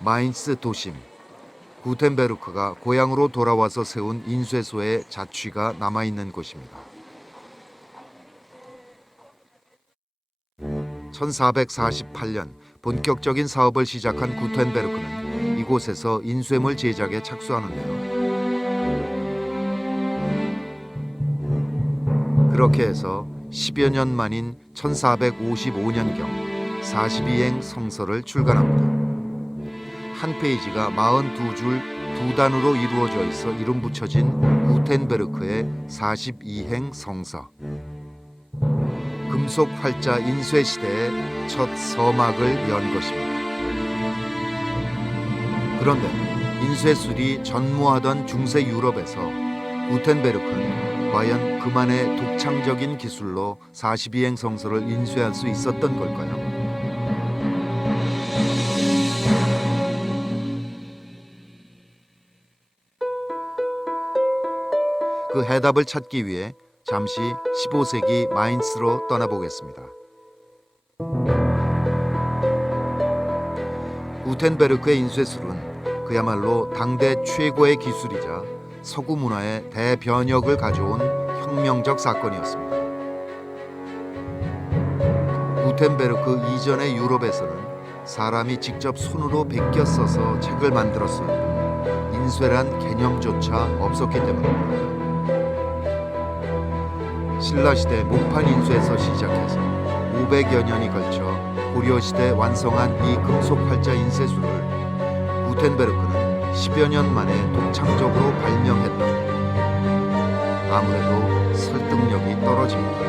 마인츠 도심, 구텐베르크가 고향으로 돌아와서 세운 인쇄소의 자취가 남아있는 곳입니다. 1448년 본격적인 사업을 시작한 구텐베르크는 이곳에서 인쇄물 제작에 착수하는데요. 그렇게 해서 10여 년 만인 1455년경 42행 성서를 출간합니다. 한 페이지가 42줄 2단으로 이루어져 있어 이름 붙여진 구텐베르크의 42행 성서. 금속 활자 인쇄 시대의 첫 서막을 연 것입니다. 그런데 인쇄술이 전무하던 중세 유럽에서 구텐베르크는 과연 그만의 독창적인 기술로 42행 성서를 인쇄할 수 있었던 걸까요? 그 해답을 찾기 위해 잠시 15세기 마인츠로 떠나보겠습니다. 구텐베르크의 인쇄술은 그야말로 당대 최고의 기술이자 서구 문화의 대변혁을 가져온 혁명적 사건이었습니다. 구텐베르크 이전의 유럽에서는 사람이 직접 손으로 베껴 써서 책을 만들었을 뿐 인쇄란 개념조차 없었기 때문입니다. 신라시대 목판 인쇄에서 시작해서 500여 년이 걸쳐 고려시대 완성한 이 금속 활자 인쇄술을 구텐베르크는 10여 년 만에 독창적으로 발명했다. 아무래도 설득력이 떨어집니다.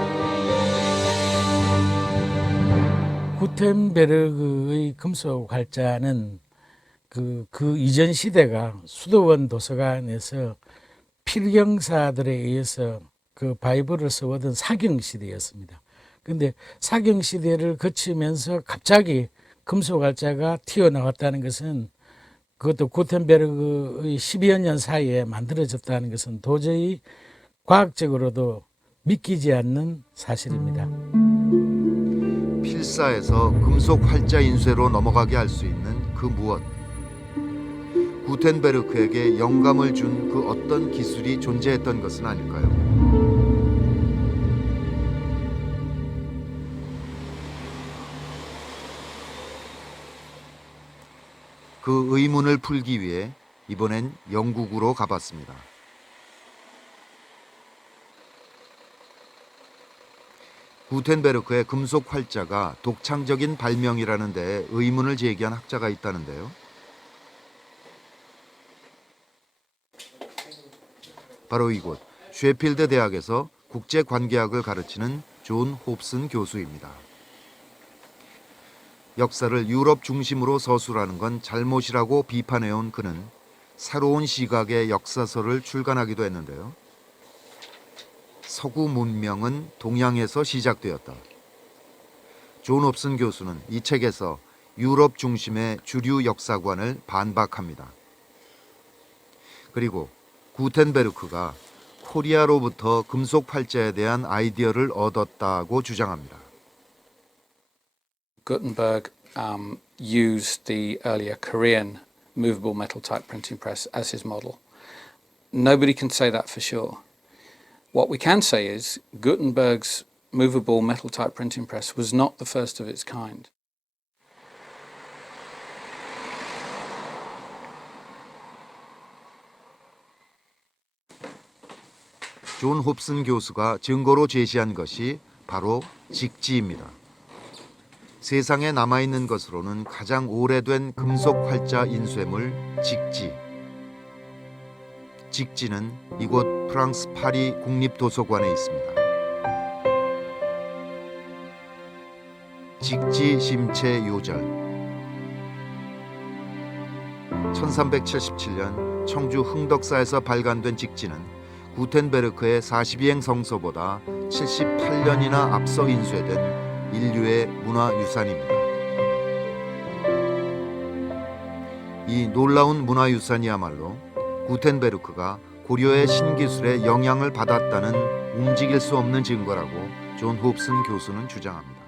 구텐베르크의 금속 활자는 그 이전 시대가 수도원 도서관에서 필경사들에 의해서 그 바이블을 써오던 사경 시대였습니다. 그런데 사경 시대를 거치면서 갑자기 금속 활자가 튀어나왔다는 것은, 그것도 구텐베르크의 10여 년 사이에 만들어졌다는 것은 도저히 과학적으로도 믿기지 않는 사실입니다. 철사에서 금속 활자 인쇄로 넘어가게 할 수 있는 그 무엇. 구텐베르크에게 영감을 준 그 어떤 기술이 존재했던 것은 아닐까요? 그 의문을 풀기 위해 이번엔 영국으로 가봤습니다. 구텐베르크의 금속 활자가 독창적인 발명이라는 데 의문을 제기한 학자가 있다는데요. 바로 이곳 셰필드 대학에서 국제관계학을 가르치는 존 홉슨 교수입니다. 역사를 유럽 중심으로 서술하는 건 잘못이라고 비판해온 그는 새로운 시각의 역사서를 출간하기도 했는데요. 서구 문명은 동양에서 시작되었다. 존 홉슨 교수는 이 책에서 유럽 중심의 주류 역사관을 반박합니다. 그리고 구텐베르크가 코리아로부터 금속 활자에 대한 아이디어를 얻었다고 주장합니다. Gutenberg used the earlier Korean movable metal type printing press as his model. Nobody can say that for sure. What we can say is Gutenberg's movable metal type printing press was not the first of its kind. 존 홉슨 교수가 증거로 제시한 것이 바로 직지입니다. 세상에 남아있는 것으로는 가장 오래된 금속 활자 인쇄물 직지. 직지는 이곳 프랑스 파리 국립도서관에 있습니다. 직지 심체 요절. 1377년 청주 흥덕사에서 발간된 직지는 구텐베르크의 42행 성서보다 78년이나 앞서 인쇄된 인류의 문화유산입니다. 이 놀라운 문화유산이야말로 구텐베르크가 고려의 신기술에 영향을 받았다는 움직일 수 없는 증거라고 존 홉슨 교수는 주장합니다.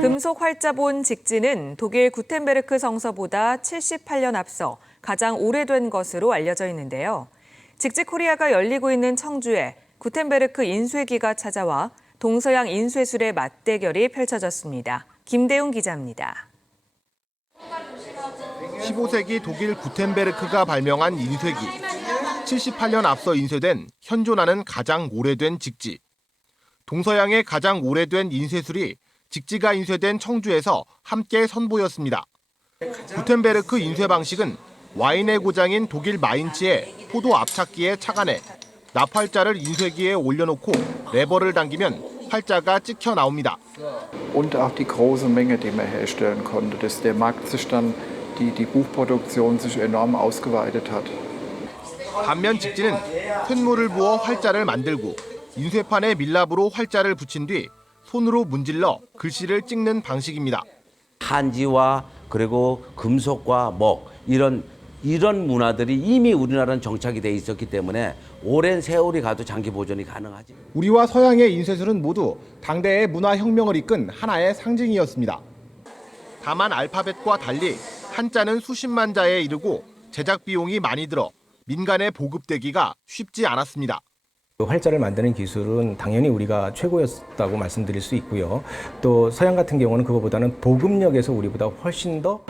금속 활자본 직지는 독일 구텐베르크 성서보다 78년 앞서 가장 오래된 것으로 알려져 있는데요. 직지 코리아가 열리고 있는 청주에 구텐베르크 인쇄기가 찾아와 동서양 인쇄술의 맞대결이 펼쳐졌습니다. 김대웅 기자입니다. 15세기 독일 구텐베르크가 발명한 인쇄기. 78년 앞서 인쇄된 현존하는 가장 오래된 직지. 동서양의 가장 오래된 인쇄술이 직지가 인쇄된 청주에서 함께 선보였습니다. 구텐베르크 인쇄 방식은 와인의 고장인 독일 마인츠의 포도 압착기에 착안해 납활자를 인쇄기에 올려놓고 레버를 당기면 활자가 찍혀 나옵니다. Und auch die große Menge, die man herstellen konnte, dass der Markt sich dann die Buchproduktion sich enorm ausgeweitet hat. 반면 직지는 쇳물을 부어 활자를 만들고 인쇄판에 밀랍으로 활자를 붙인 뒤 손으로 문질러 글씨를 찍는 방식입니다. 한지와 그리고 금속과 목 이런 문화들이 이미 우리나라는 정착이 돼 있었기 때문에 오랜 세월이 가도 장기 보존이 가능하지. 우리와 서양의 인쇄술은 모두 당대의 문화혁명을 이끈 하나의 상징이었습니다. 다만 알파벳과 달리 한자는 수십만 자에 이르고 제작 비용이 많이 들어 민간에 보급되기가 쉽지 않았습니다. 활자를 만드는 기술은 당연히 우리가 최고였다고 말씀드릴 수 있고요. 또 서양 같은 경우는 그거보다는 보급력에서 우리보다 훨씬 더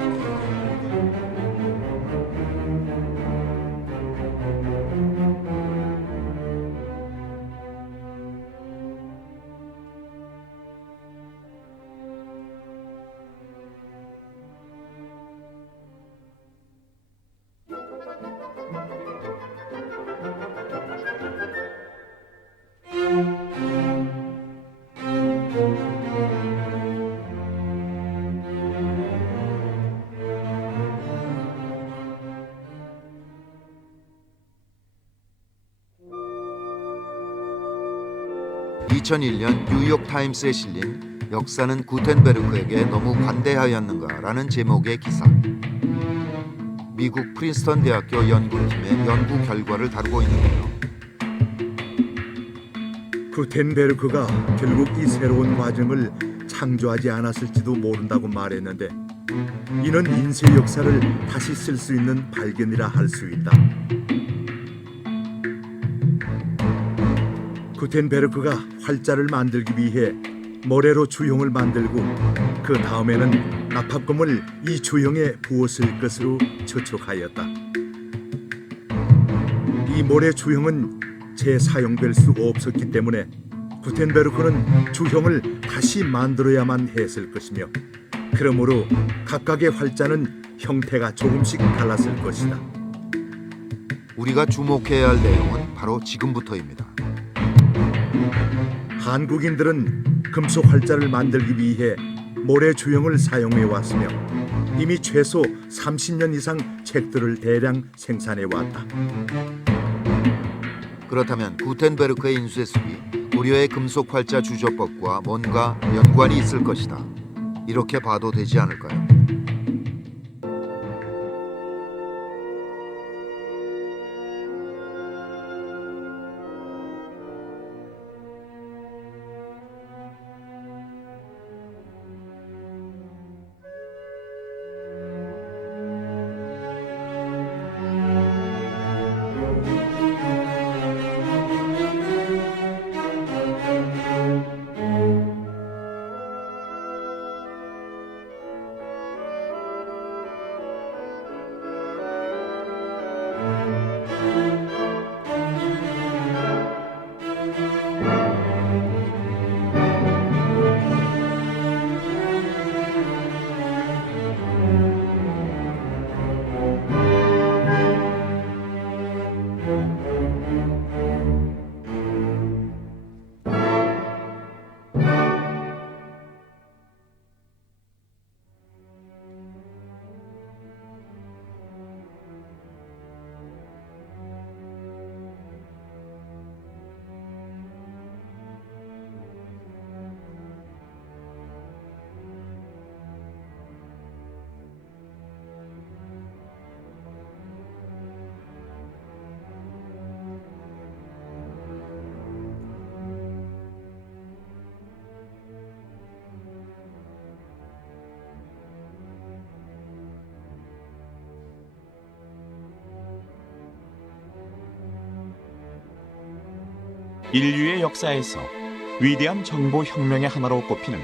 (2001년) 뉴욕타임스에 실린 역사는 구텐베르크에게 너무 관대하였는가라는 제목의 기사. 미국 프린스턴 대학교 연구팀의 연구 결과를 다루고 있는데요. 구텐베르크가 결국 이 새로운 과정을 창조하지 않았을지도 모른다고 말했는데, 이는 인쇄 역사를 다시 쓸 수 있는 발견이라 할 수 있다. 구텐베르크가 활자를 만들기 위해 모래로 주형을 만들고 그 다음에는 납합금을 이 주형에 부었을 것으로 추측하였다. 이 모래 주형은 재사용될 수 없었기 때문에 구텐베르크는 주형을 다시 만들어야만 했을 것이며, 그러므로 각각의 활자는 형태가 조금씩 달랐을 것이다. 우리가 주목해야 할 내용은 바로 지금부터입니다. 한국인들은 금속 활자를 만들기 위해 모래 주형을 사용해 왔으며 이미 최소 30년 이상 책들을 대량 생산해 왔다. 그렇다면 구텐베르크의 인쇄술이 고려의 금속 활자 주조법과 뭔가 연관이 있을 것이다. 이렇게 봐도 되지 않을까요? 인류의 역사에서 위대한 정보 혁명의 하나로 꼽히는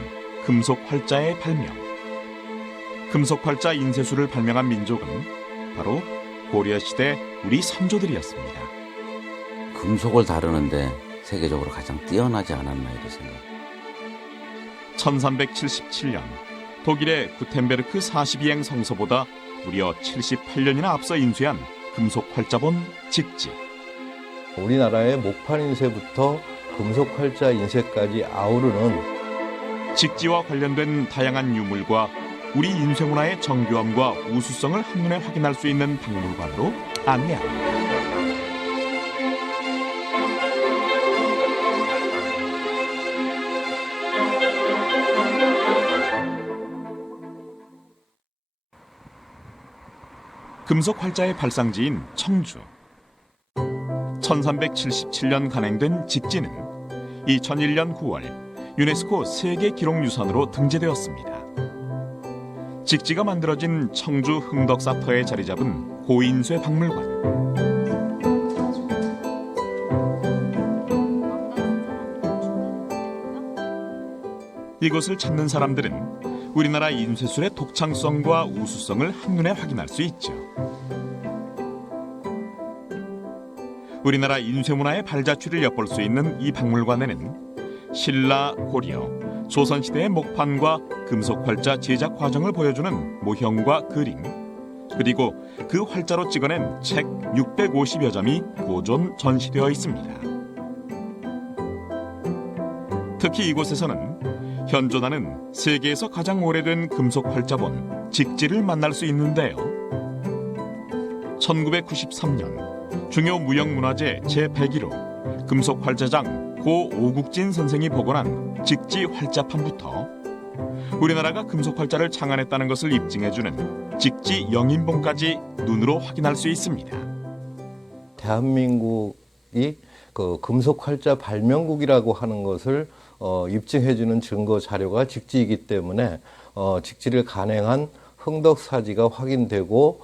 금속 활자의 발명. 금속 활자 인쇄술을 발명한 민족은 바로 고려 시대 우리 선조들이었습니다. 금속을 다루는데 세계적으로 가장 뛰어나지 않았나 이런 생각. 1377년 독일의 구텐베르크 42행 성서보다 무려 78년이나 앞서 인쇄한 금속 활자본 직지. 우리나라의 목판 인쇄부터 금속 활자 인쇄까지 아우르는 직지와 관련된 다양한 유물과 우리 인쇄 문화의 정교함과 우수성을 한눈에 확인할 수 있는 박물관으로 안내합니다. 금속 활자의 발상지인 청주. 1377년 간행된 직지는 2001년 9월 유네스코 세계기록유산으로 등재되었습니다. 직지가 만들어진 청주 흥덕사터에 자리 잡은 고인쇄 박물관. 이곳을 찾는 사람들은 우리나라 인쇄술의 독창성과 우수성을 한눈에 확인할 수 있죠. 우리나라 인쇄문화의 발자취를 엿볼 수 있는 이 박물관에는 신라, 고려, 조선시대의 목판과 금속 활자 제작 과정을 보여주는 모형과 그림, 그리고 그 활자로 찍어낸 책 650여 점이 보존 전시되어 있습니다. 특히 이곳에서는 현존하는 세계에서 가장 오래된 금속 활자본 직지를 만날 수 있는데요. 1993년 중요 무형문화재 제101호 금속 활자장 고 오국진 선생이 복원한 직지 활자판부터 우리나라가 금속 활자를 창안했다는 것을 입증해주는 직지 영인본까지 눈으로 확인할 수 있습니다. 대한민국이 그 금속 활자 발명국이라고 하는 것을 입증해주는 증거 자료가 직지이기 때문에 직지를 간행한 흥덕사지가 확인되고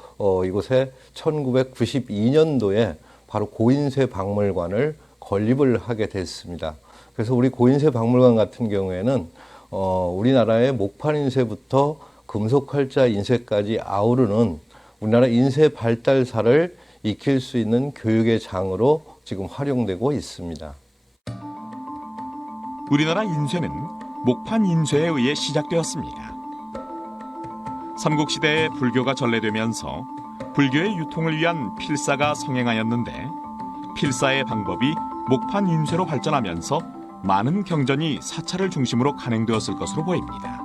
이곳에 1992년도에 바로 고인쇄 박물관을 건립을 하게 됐습니다. 그래서 우리 고인쇄 박물관 같은 경우에는 우리나라의 목판 인쇄부터 금속 활자 인쇄까지 아우르는 우리나라 인쇄 발달사를 익힐 수 있는 교육의 장으로 지금 활용되고 있습니다. 우리나라 인쇄는 목판 인쇄에 의해 시작되었습니다. 삼국시대에 불교가 전래되면서 불교의 유통을 위한 필사가 성행하였는데 필사의 방법이 목판 인쇄로 발전하면서 많은 경전이 사찰을 중심으로 간행되었을 것으로 보입니다.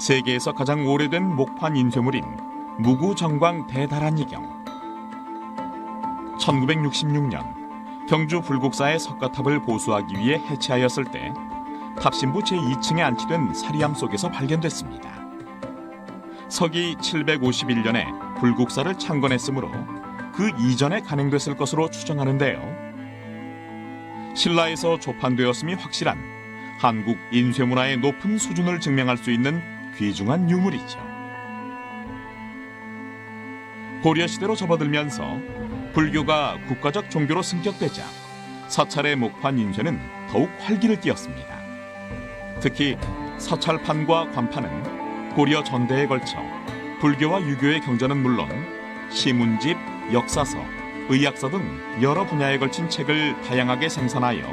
세계에서 가장 오래된 목판 인쇄물인 무구정광 대다란이경. 1966년 경주 불국사의 석가탑을 보수하기 위해 해체하였을 때 탑신부 제2층에 안치된 사리함 속에서 발견됐습니다. 서기 751년에 불국사를 창건했으므로 그 이전에 간행됐을 것으로 추정하는데요. 신라에서 조판되었음이 확실한 한국 인쇄문화의 높은 수준을 증명할 수 있는 귀중한 유물이죠. 고려시대로 접어들면서 불교가 국가적 종교로 승격되자 사찰의 목판 인쇄는 더욱 활기를 띠었습니다. 특히 사찰판과 관판은 고려 전대에 걸쳐 불교와 유교의 경전은 물론 시문집, 역사서, 의학서 등 여러 분야에 걸친 책을 다양하게 생산하여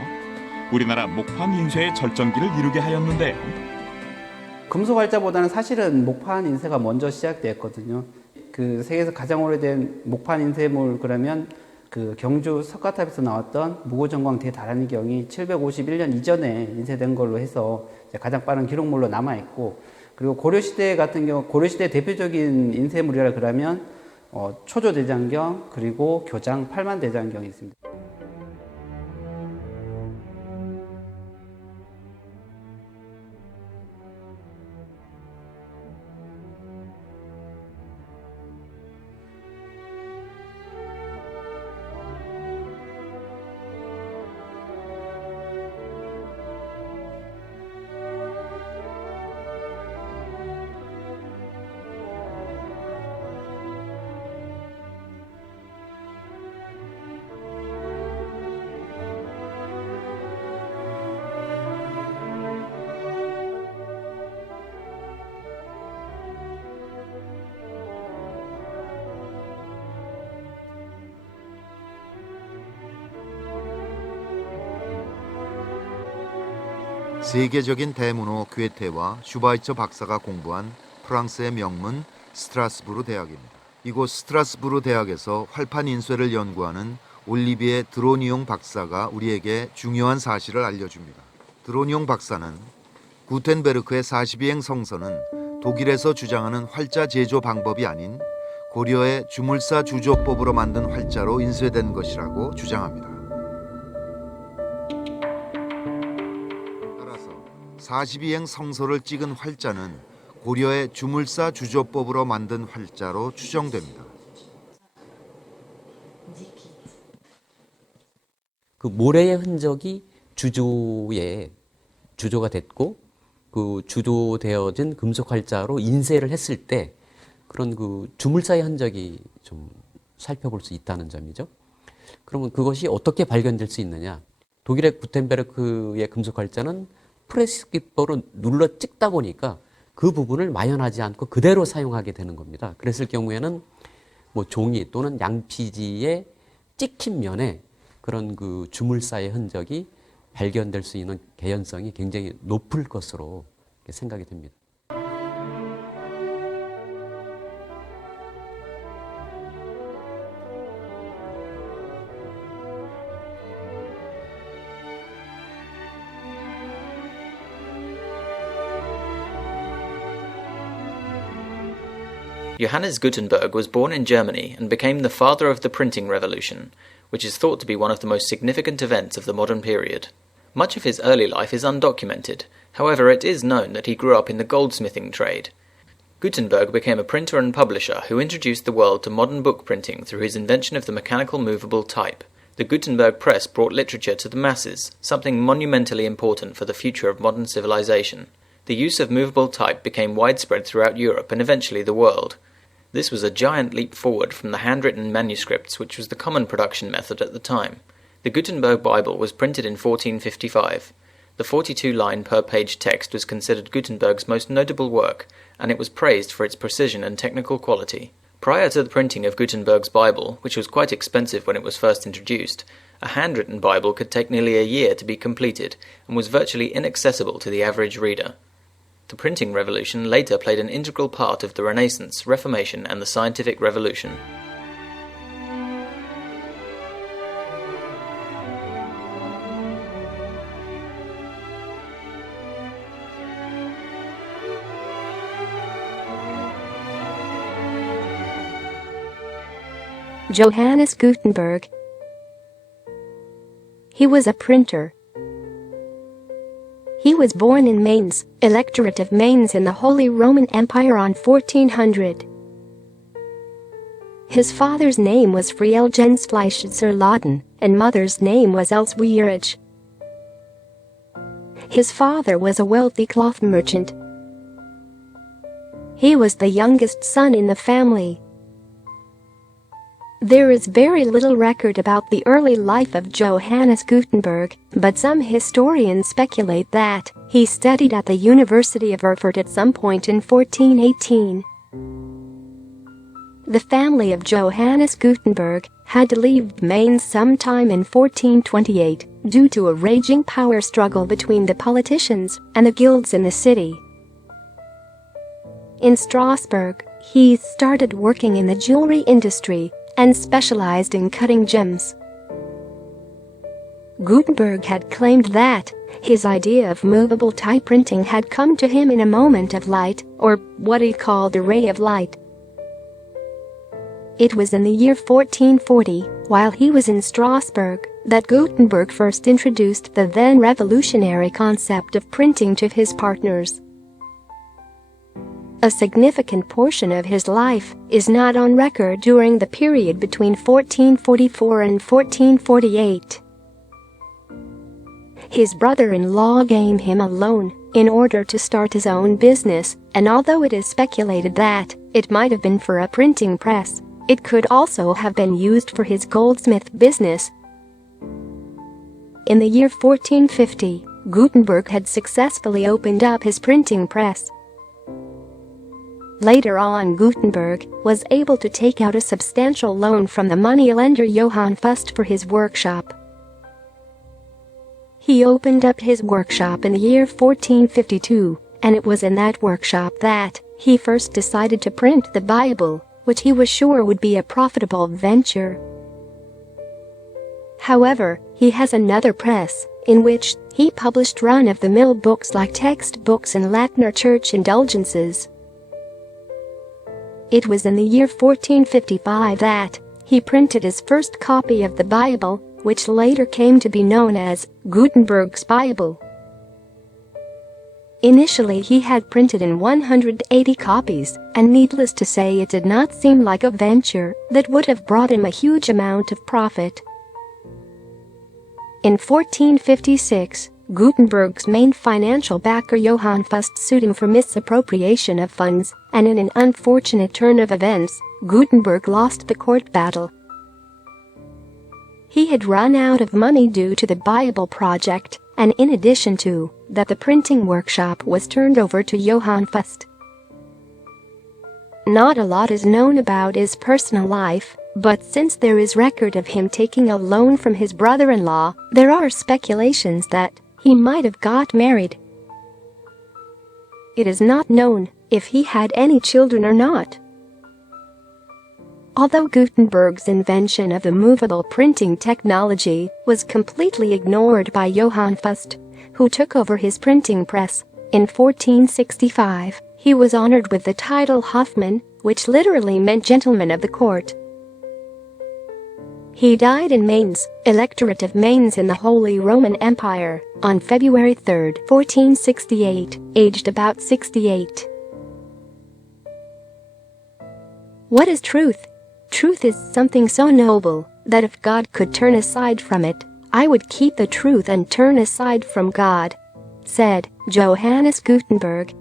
우리나라 목판 인쇄의 절정기를 이루게 하였는데요. 금속 활자보다는 사실은 목판 인쇄가 먼저 시작됐거든요. 그 세계에서 가장 오래된 목판 인쇄물 그러면 그 경주 석가탑에서 나왔던 무구정광 대다란이경이 751년 이전에 인쇄된 걸로 해서 가장 빠른 기록물로 남아 있고, 그리고 고려시대 같은 경우 고려시대 대표적인 인쇄물이라 그러면 초조대장경 그리고 교장 팔만대장경이 있습니다. 세계적인 대문호 괴테와 슈바이처 박사가 공부한 프랑스의 명문 스트라스부르 대학입니다. 이곳 스트라스부르 대학에서 활판 인쇄를 연구하는 올리비에 드로니옹 박사가 우리에게 중요한 사실을 알려줍니다. 드로니옹 박사는 구텐베르크의 42행 성서는 독일에서 주장하는 활자 제조 방법이 아닌 고려의 주물사 주조법으로 만든 활자로 인쇄된 것이라고 주장합니다. 42행 성서를 찍은 활자는 고려의 주물사 주조법으로 만든 활자로 추정됩니다. 그 모래의 흔적이 주조가 됐고 그 주조되어진 금속 활자로 인쇄를 했을 때 그런 그 주물사의 흔적이 좀 살펴볼 수 있다는 점이죠. 그러면 그것이 어떻게 발견될 수 있느냐? 독일의 구텐베르크의 금속 활자는 프레스 기법으로 눌러 찍다 보니까 그 부분을 마연하지 않고 그대로 사용하게 되는 겁니다. 그랬을 경우에는 뭐 종이 또는 양피지의 찍힌 면에 그런 그 주물사의 흔적이 발견될 수 있는 개연성이 굉장히 높을 것으로 생각이 됩니다. Johannes Gutenberg was born in Germany and became the father of the printing revolution, which is thought to be one of the most significant events of the modern period. Much of his early life is undocumented, however it is known that he grew up in the goldsmithing trade. Gutenberg became a printer and publisher who introduced the world to modern book printing through his invention of the mechanical movable type. The Gutenberg press brought literature to the masses, something monumentally important for the future of modern civilization. The use of movable type became widespread throughout Europe and eventually the world. This was a giant leap forward from the handwritten manuscripts, which was the common production method at the time. The Gutenberg Bible was printed in 1455. The 42-line per-page text was considered Gutenberg's most notable work, and it was praised for its precision and technical quality. Prior to the printing of Gutenberg's Bible, which was quite expensive when it was first introduced, a handwritten Bible could take nearly a year to be completed and was virtually inaccessible to the average reader. The printing revolution later played an integral part of the Renaissance, Reformation, and the Scientific Revolution. Johannes Gutenberg. He was a printer. He was born in Mainz, Electorate of Mainz in the Holy Roman Empire on 1400. His father's name was Friel Jensfleisch Zerladen, and mother's name was Elswierich. His father was a wealthy cloth merchant. He was the youngest son in the family. There is very little record about the early life of Johannes Gutenberg, but some historians speculate that he studied at the University of Erfurt at some point in 1418. The family of Johannes Gutenberg had to leave Mainz sometime in 1428 due to a raging power struggle between the politicians and the guilds in the city. In Strasbourg, he started working in the jewelry industry and specialized in cutting gems. Gutenberg had claimed that his idea of movable type printing had come to him in a moment of light, or what he called a ray of light. It was in the year 1440, while he was in Strasbourg, that Gutenberg first introduced the then revolutionary concept of printing to his partners. A significant portion of his life is not on record during the period between 1444 and 1448. His brother-in-law gave him a loan in order to start his own business, and although it is speculated that it might have been for a printing press, it could also have been used for his goldsmith business. In the year 1450, Gutenberg had successfully opened up his printing press. Later on, Gutenberg was able to take out a substantial loan from the moneylender Johann Fust for his workshop. He opened up his workshop in the year 1452, and it was in that workshop that he first decided to print the Bible, which he was sure would be a profitable venture. However, he has another press, in which he published run-of-the-mill books like textbooks and Latin or church indulgences. It was in the year 1455 that he printed his first copy of the Bible, which later came to be known as Gutenberg's Bible. Initially he had printed in 180 copies, and needless to say it did not seem like a venture that would have brought him a huge amount of profit. In 1456, Gutenberg's main financial backer Johann Fust sued him for misappropriation of funds, and in an unfortunate turn of events, Gutenberg lost the court battle. He had run out of money due to the Bible project, and in addition to that, the printing workshop was turned over to Johann Fust. Not a lot is known about his personal life, but since there is record of him taking a loan from his brother-in-law, there are speculations that he might have got married. It is not known if he had any children or not. Although Gutenberg's invention of the movable printing technology was completely ignored by Johann Fust, who took over his printing press in 1465, he was honored with the title Hofmann, which literally meant gentleman of the court. He died in Mainz, Electorate of Mainz in the Holy Roman Empire, on February 3, 1468, aged about 68. What is truth? Truth is something so noble that if God could turn aside from it, I would keep the truth and turn aside from God, said Johannes Gutenberg.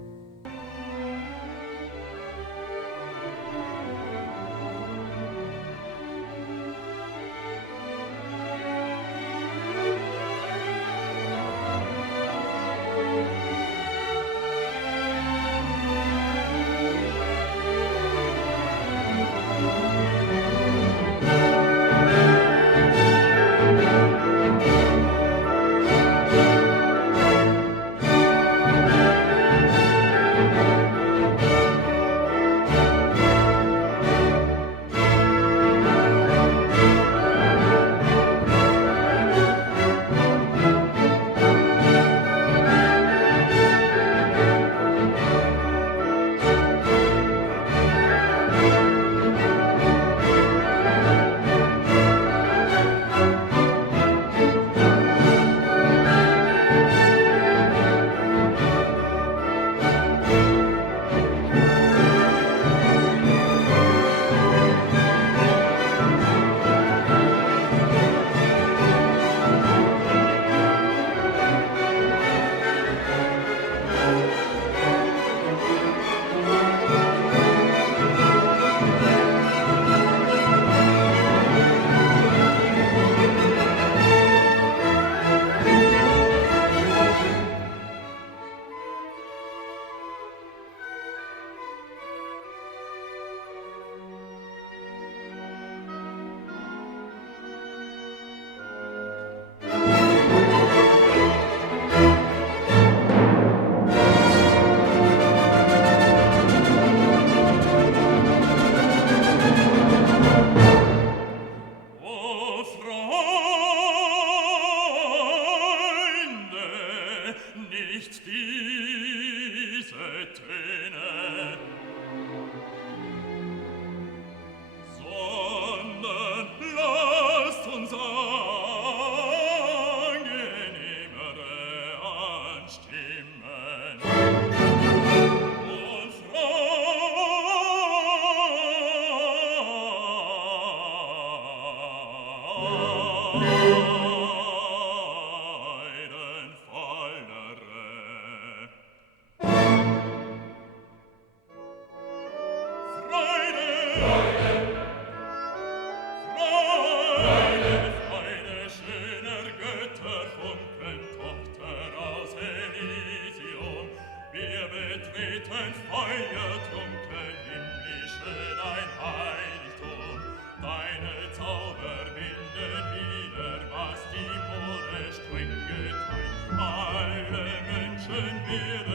Alle Menschen werden